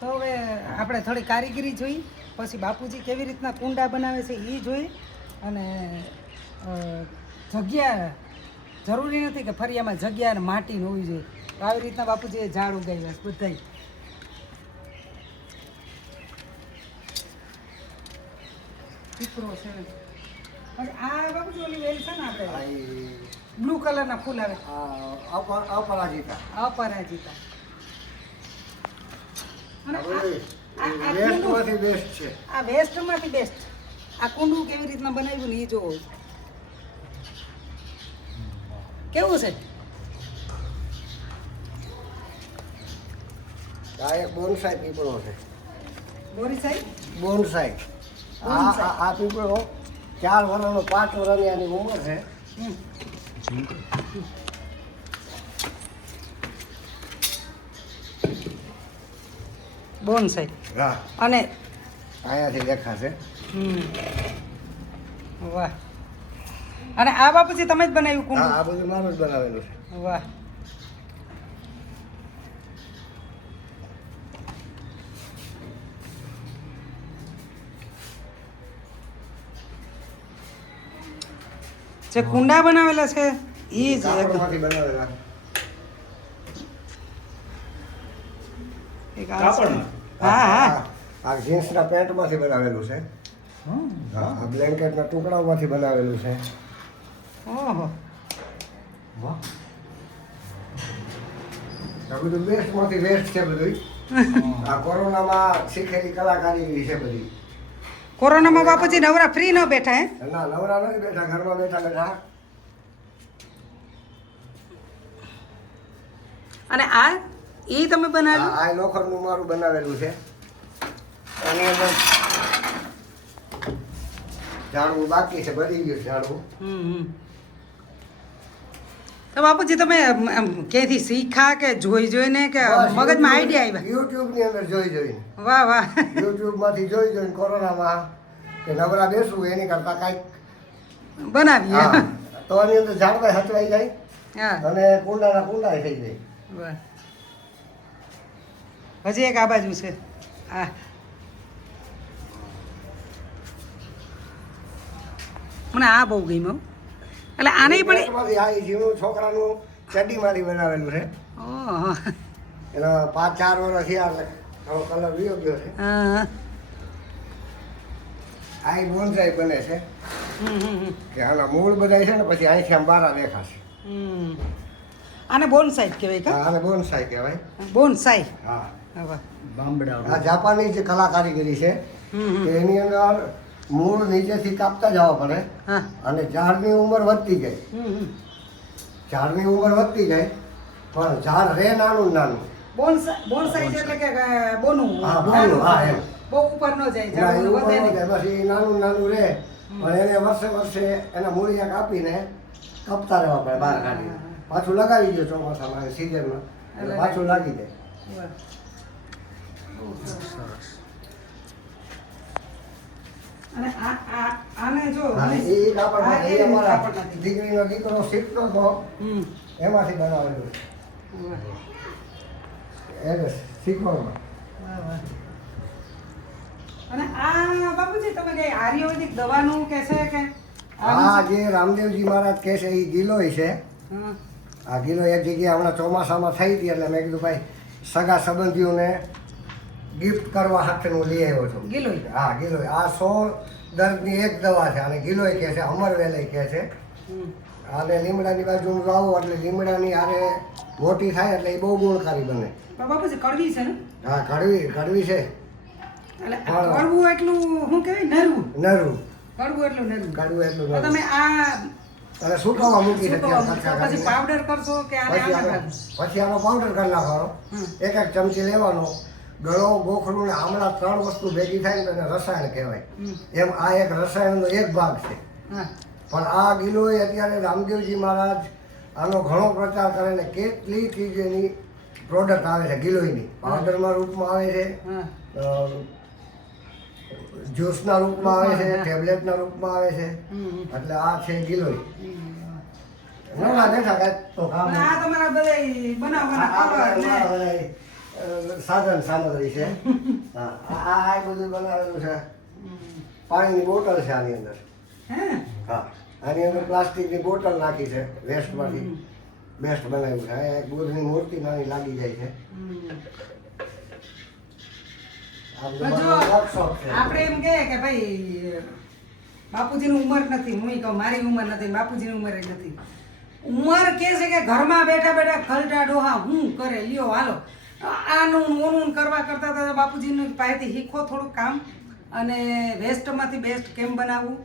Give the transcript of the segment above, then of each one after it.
તો હવે આપણે થોડી કારીગરી જોઈ, પછી બાપુજી કેવી રીતના કુંડા બનાવે છે એ જોઈ, અને જગ્યા જરૂરી નથી કે ફરિયામાં જગ્યા અને માટી હોવી જોઈએ. તો આવી રીતના બાપુજીએ ઝાડ ઉગાવ્યા છે બધાય. પીપળો છે. પછી આ બાપુજી ઓલી વેલ છે ને આપણે બ્લુ કલરના ફૂલ આવે, અપરાજિતા. અપરાજિતા. અને વેસ્ટમાંથી બેસ્ટ છે. આ વેસ્ટમાંથી બેસ્ટ. આ કુંડું કેવી રીતના બનાવ્યું ને એ જોવો. કેવું છે? આ એક બોનસાઈ પીપળો છે. બોરીસાઈ બોનસાઈ. આ પીપળો 4 વર્ષનો 5 વર્ષની આની ઉંમર છે. બોનસાઈ. હા. અને અહીંયાથી દેખાશે. વાહ. અને આ બાપુજી તમે જ બનાવ્યું કુંડું? આ બધું મારું જ બનાવેલું છે. વાહ. જે કુંડા બનાવેલા છે એ જ કાપડમાંથી બનાવેલા. એક આ છે. હા હા. આ જીન્સના પેન્ટમાંથી બનાવેલું છે. આ બ્લેન્કેટના ટુકડાઓમાંથી બનાવેલું છે. ઓહો. વાહ. આ બધું વેસ્ટમાંથી વેસ્ટ છે બધું. આ કોરોનામાં શીખેલી કલાકારી છે બધી. કોરોનામાં બાપુજી નવરા ફ્રી ન બેઠા હે? ના, નવરા નથી બેઠા, ઘરમાં બેઠા બેઠા. અને આ એ તમે બનાવ્યું? આ લોખંડનું મારું બનાવેલું છે. એની અંદર ઝાડવું બાકી છે, બની ગયું ઝાડવું. તો બાપુજી તમે ક્યાંથી શીખા કે જોઈ જોઈને કે મગજમાં આઈડિયા આવ્યા? યુટ્યુબની અંદર જોઈ જોઈને. વાહ વાહ. યુટ્યુબમાંથી જોઈ જોઈને કોરોનામાં કે નવરા બેસવું એની કરતાં કાંઈક બનાવીએ. હા, તો એની અંદર ઝાડવાય હચવાઈ જાય હા. અને કુંડાના કુંડાય થઈ જાય. વાહ. હજી એક આ બાજુ છે. આ મને આ બહુ ગમ્યું. એટલે આને પણ પેટમાંથી આ ઝીણું છોકરાનું ચડ્ડીમાંથી બનાવેલું છે. ઓહો. એના 5-4 વર્ષ થયા એટલે આવો કલર વિયો ગયો છે. હા. આ બોનસાઈ બને છે કે આના મૂળ બધા છે ને પછી અહીંથી આમ બારા દેખાશે. આને બોનસાઈ કહેવાય કા? આને બોનસાઈ કહેવાય. બોનસાઈ. હા. વાહ. આ જાપાની જે કલા કારીગરી છે કે એની અંદર મૂળ નીચેથી કાપતા જવા પડે હા. અને ઝાડની ઉંમર વધતી જાય. ઝાડની ઉંમર વધતી જાય પણ ઝાડ રહે નાનું નાનું. બોનસાઈ એટલે કે બોનું. હા, બોનું. હા, એમ. બહુ ઉપર ન જાય, ના, ઝાડ એ ઉપર વધે ન નહીં. જાય. પછી નાનું નાનું રહે પણ એને વર્ષે વર્ષે એના મૂળિયા કાપીને કાપતા રહેવા પડે બહાર કાઢીને. પાછું લગાવી દો ચોમાસામાં સિઝનમાં એટલે પાછું લાગી જાય. વાહ. બહુ સરસ. અને આને જો હા, એ કાપડમાંથી એ અમારા દીકરીનો દીકરો શીખતો હતો એમાંથી બનાવેલું છે. વાહ. એને શીખવામાં. વાહ, વાહ. અને આ બાપુજી તમે કઈ આયુર્વેદિક દવાનું કે છે કે આ જે રામદેવજી મહારાજ કહે છે એ ગિલોય છે. હા. આ ગિલોય એક જગ્યાએ હમણાં ચોમાસામાં થઈ હતી એટલે મેં કીધું ભાઈ સગા સંબંધીઓને ગિફ્ટ કરવા હાથે હું લઈ આવ્યો છું. ગિલોય. હા, ગિલોય. આ 100 દર્દની એક દવા છે અને ગિલોય કહે છે, અમરવેલય કહે છે. અને લીમડાની બાજુ લાવો એટલે લીમડાની આરે મોટી થાય એટલે એ બહુ ગુણકારી બને. બાપુજી કડવી છે ને? હા, કડવી છે. એટલે કડવું એટલું શું કહેવાય? નરવું. નરું. કડવું એટલું નરવું. કડવું એટલું તો નરું. તમે આ અને સુકાવા મૂકી પછી પાવડર કરશો કે આને આને કરશો? પછી આનો પાવડર કરી નાખવાનો. એક ચમચી લેવાનો. ગળો, ગોખરું ને આમળા 3 વસ્તુ ભેગી થાય ને એને રસાયણ કહેવાય. એમ આ એક રસાયણનો એક ભાગ છે. હા. પણ આ ગિલોય અત્યારે રામદેવજી મહારાજ આનો ઘણો પ્રચાર કરે ને કેટલી ચીજની પ્રોડક્ટ આવે છે ગિલોયની. પાવડરના રૂપમાં આવે છે, હા. જ્યુસના રૂપમાં આવે છે, ટેબ્લેટના રૂપમાં આવે છે. એટલે આ છે ગિલોય. ના બેઠા કાંઈ તો કામ આ તમારા બધા બનાવવાના કલર ને સાધન સામગ્રી છે. હા આ બધું બનાવેલું છે. પાણીની બોટલ છે આની અંદર. હે હા આની અંદર પ્લાસ્ટિકની બોટલ નાખી છે વેસ્ટમાંથી. બેસ્ટ બનાવ્યું છે. આ એક બુદ્ધની મૂર્તિ નાની લાગી જાય છે. આ બધું જો મારું workshop છે. આપણે એમ કહે કે ભાઈ બાપુજીની ઉંમર નથી, હું કહું મારી ઉંમર નથી, બાપુજીની ઉંમર નથી. ઉંમર કે છે કે ઘરમાં બેઠા બેઠા ખલટા ડોહા હું કરે લ્યો હાલો આનું ઓનું કરવા કરતા હતા બાપુજીની પાસેથી શીખો થોડું કામ, અને વેસ્ટમાંથી બેસ્ટ કેમ બનાવવું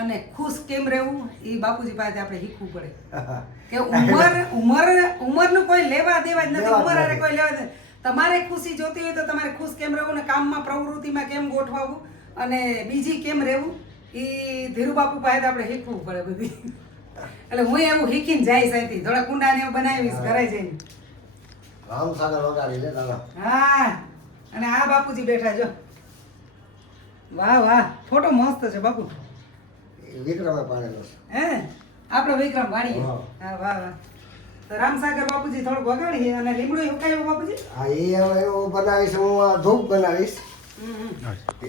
અને ખુશ કેમ રહેવું એ બાપુજી પાસે આપણે શીખવું પડે. કે ઉંમરનું કોઈ લેવા દેવા જ નથી. ઉંમર હારે કોઈ લેવા દે. તમારે ખુશી જોતી હોય તો તમારે ખુશ કેમ રહેવું ને કામમાં પ્રવૃત્તિમાં કેમ ગોઠવાવું અને બીજી કેમ રહેવું એ ધીરુબાપુ પાસે આપણે શીખવું પડે બધી. એટલે હું એવું શીખીને જઈશ અહીંથી થોડા કુંડા ને એવું બનાવીશ ઘરે જઈને. રામસાગર વગાડી લે દાદા. હા અને આ બાપુજી બેઠા જો. વાહ વાહ ફોટો મસ્ત છે બાપુ. વિક્રમે પાડેલો છે. હે આપણો વિક્રમ વાણીએ. હા વાહ વાહ. તો રામસાગર બાપુજી થોડુંક વગાડીએ અને લીમડું ઉકાયું બાપુજી. હા એ હવે એવું બનાવીશ. હું આ ધૂપ બનાવીશ.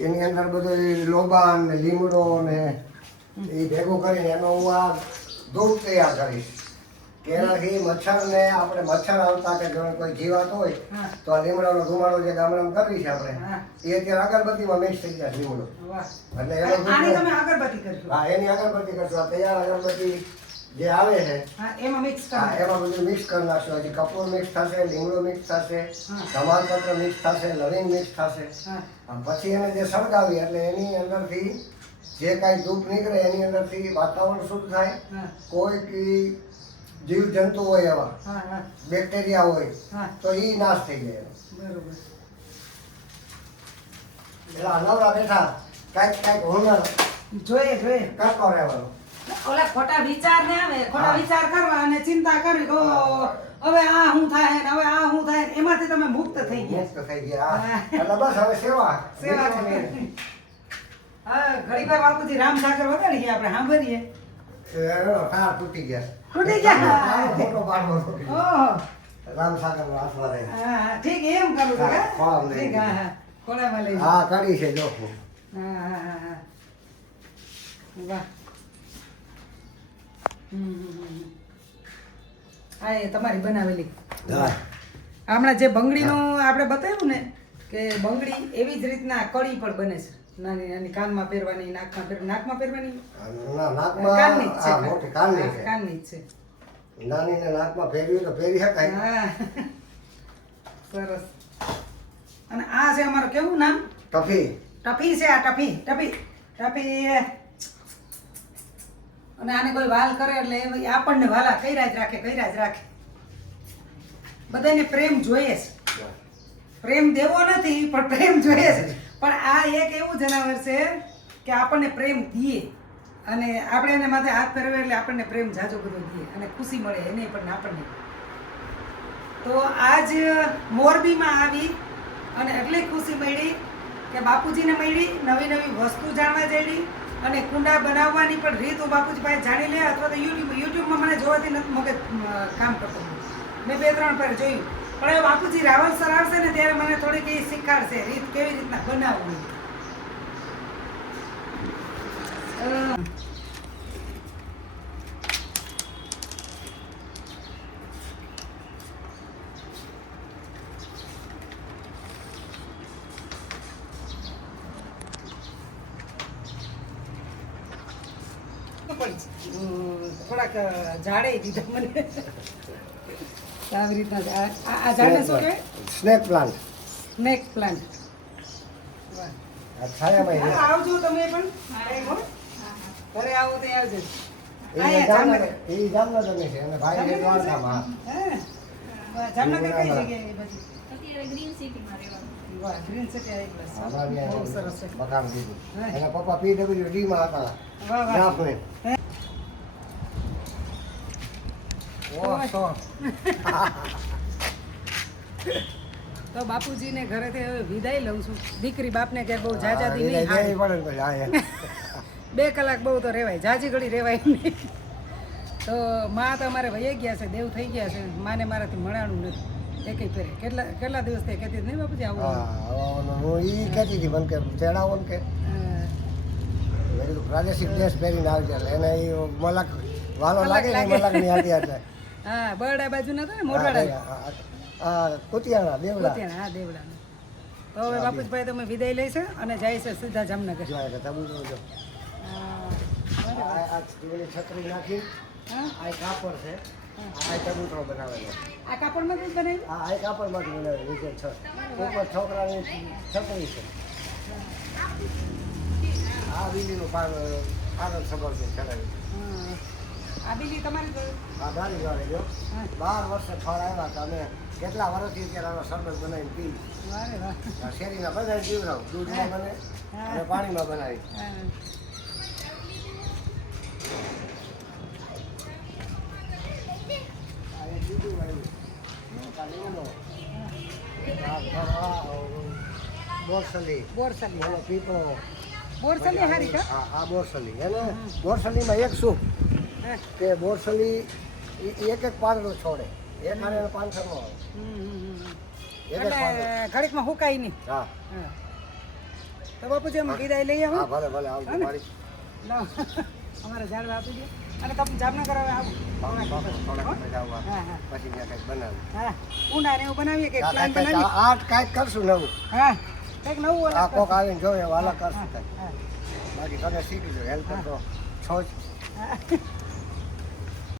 એની અંદર બધું લોબાન ને લીમડો ને એ ભેગું કરીને એનો હું આ ધૂપ તૈયાર કરીશ. કે એનાથી મચ્છરને આપણે મચ્છર આવતા કે જો કોઈ જીવાત હોય તો આ લીમડાનો ધુમાડો જે ગામડામાં કરી છે આપણે એ અત્યારે અગરબત્તીમાં મિક્સ થઈ જાય લીમડો. એટલે આની તમે અગરબત્તી કરશો. હા એની અગરબત્તી કરશું. આ તૈયાર અગરબત્તી જે આવે છે એમાં મિક્સ હા એમાં બધું મિક્સ કરી નાખશું. હજી કપૂર મિક્સ થશે, લીમડો મિક્સ થશે, તમાલપત્ર મિક્સ થશે, લવિંગ મિક્સ થશે. પછી એને જે સળગાવી એટલે એની અંદરથી જે કાંઈ ધૂપ નીકળે એની અંદરથી વાતાવરણ શુદ્ધ થાય. કોઈ જીવ જંતુ હોય એવા બેક્ટેરિયા હોય તો એ નાશ થઈ જાય. બરોબર. એટલે નવરા બેઠા કાંઈક હુનર જોઈએ જોઈએ કરતો રહેવાનો. ઓલા ખોટા વિચાર ને આવે, ખોટા વિચાર કરવા અને ચિંતા કરવી કે હવે આ શું થાય ને હવે આ શું થાય, એમાંથી તમે મુક્ત થઈ ગયા. મુક્ત થઈ ગયા. એટલે બસ હવે સેવા છે. હા ઘડીભાઈ બાપુજી રામસાગર વગાડીએ આપણે સાંભળીએ. તાર તૂટી ગયા. તૂટી ગયા. મોટો પાડવો તૂટી ગયો. ઓહો રામસાગર નો હાથમાં રહે. હા ઠીક એમ કરું છું હા, ખોળામાં લઈ ઠીક હા હા ખોળામાં લઈ હા કરી છે જો. હા હા હા હા વાહ. હા એ તમારી બનાવેલી. હમણાં જે બંગડીનું આપણે બતાવ્યું ને કે બંગડી એવી જ રીતના કળી પણ બને છે. નાની નાની કાનમાં પહેરવાની, નાકમાં પહેરવાની. ના નાકમાં કાનની જ હા છે. મોટી કાનની છે. કાનની જ છે. નાની ને નાકમાં ફેરવી તો ફેરવી શકાય. હા સરસ. અને આ છે અમારું કેવું નામ? ટફી. ટફી છે. આ ટફી ટફી ટફી. અને આને કોઈ વાલ કરે એટલે એ આપણને વાલા કર્યા જ રાખે, કર્યા જ રાખે. બધાને પ્રેમ જોઈએ છે. પ્રેમ દેવો નથી પણ પ્રેમ જોઈએ છે. પણ આ એક એવું જનાવર છે કે આપણને પ્રેમ દઈએ અને આપણે એને માથે હાથ ફેરવે એટલે આપણને પ્રેમ જાજો બધો દઈએ અને ખુશી મળે એને પણ આપણને. તો આજ મોરબીમાં આવી અને એટલી ખુશી મળી કે બાપુજીને મળી, નવી નવી વસ્તુ જાણવા જઈ અને કુંડા બનાવવાની પણ રીત હું બાપુજી પાસે જાણી લે અથવા તો યુટ્યુબમાં મને જોવાથી નથી મગજ કામ કરતું. મેં 2-3 પર જોયું પણ હવે બાપુજી રાવલ સર આવશે ને ત્યારે મને થોડીક એ શીખવાડશે રીત કેવી રીતના બનાવવું. થોડાક ઝાડે દીધા મને આવી રીતના. આ ઝાડને શું કહેવાય? Snake plant. Snake plant. આ છાયામાં આવજો તમે પણ ઘરે આવો તો આવજો. એ જામનગરની છે અને ભાઈ છે દ્વારકામાં. જામનગર કઈ જગ્યાએ એ બધી? અત્યારે ગ્રીન સિટીમાં રહેવાનું. વાહ ગ્રીન સિટી આવી પ્લસ. અમારે બહુ સરસ છે. મકાન દીધું. એના પપ્પા PWD માં હતા. વાહ વાહ. જાફને. તો બાપુજીને ઘરેથી હવે વિદાય લઉં છું. દીકરી બાપને કે બહુ જાજાદી નહીં હાલે. 2 કલાક બહુ તો રહેવાય, જાજી ઘડી રહેવાય નહીં. તો માં તો અમારે વહી ગયા છે, દેવ થઈ ગયા છે. માને મારાથી મળાણું નથી. એકેય ફેરે કેટલા દિવસ તે કહેતી હતી નહીં બાપુજી આવું હા આવવાનું હું ઈ કહેતી હતી મને કે તેડાવો ને કે હા. મેં કીધું પ્રાદેશિક ડ્રેસ પહેરીને આવજે એટલે એને ઈ મલક વાલો લાગે ને મલકની હાથી એટલે હા બરડા બાજુ ના ને મોઢવાડા હા કુતિયાણા દેવડા હા દેવડાનું તો હવે બાપુજીભાઈ તમે વિદાય લઈશે અને જાય છે સીધા જામનગર જો કે તબુ જો આ સ્ટીલની છત્રી નાખી હા આ કાપડ છે આ ચબૂતરો બનાવેલો આ કાપડમાંથી જ બનાવ્યું આ કાપડમાંથી બનાવેલું નીચે ઉપર છોકરાની છત્રી છે આ વીલીનું પાલન સમર્પિત કરાવ્યું હા. આ બીલી તમારી જોડે? આ ગાડી વાળે જો હા 12 વર્ષે ફળ આવ્યા હતા અમે કેટલા વર્ષથી અત્યારે આનો શરબત બનાવીને પી વારે વાહ આ શેરીના બધા પીવડાવ દૂધમાં બને અને પાણીમાં બનાવી હા આ એક બીજું આવ્યું આ લીમડો આ બોરસલી બોરસલી ઓલો પીપળો બોરસલી હારી કા હા આ બોરસલી એને બોરસલીમાં એક શું હા કે બોરસલી એક એક પાંદડું છોડે એક આને પાંચસો આવે એક એક એટલે પાંદડું ઘડીકમાં હુકાય નહીં હા હા તો બાપુજી અમે વિદાય લઈ હા આવો ભલે ભલે આવજો મારી લાવો. અમારે ઝાડવા આપી દો અને તમે જામનગર હવે આવો થોડાક મજા આવવા હા હા પછી ત્યાં કંઈક બનાવી હા ઉના ને એવું બનાવીએ કે પ્લાન બનાવીએ આઠ કાંઈક કરશું નવું હા કંઈક નવું આ અલગ કોક આવીને જોઈએ વાલા કરશું હા કાંઈક હા બાકી તમે શીખી લો હેલ્પ તો છો જ હા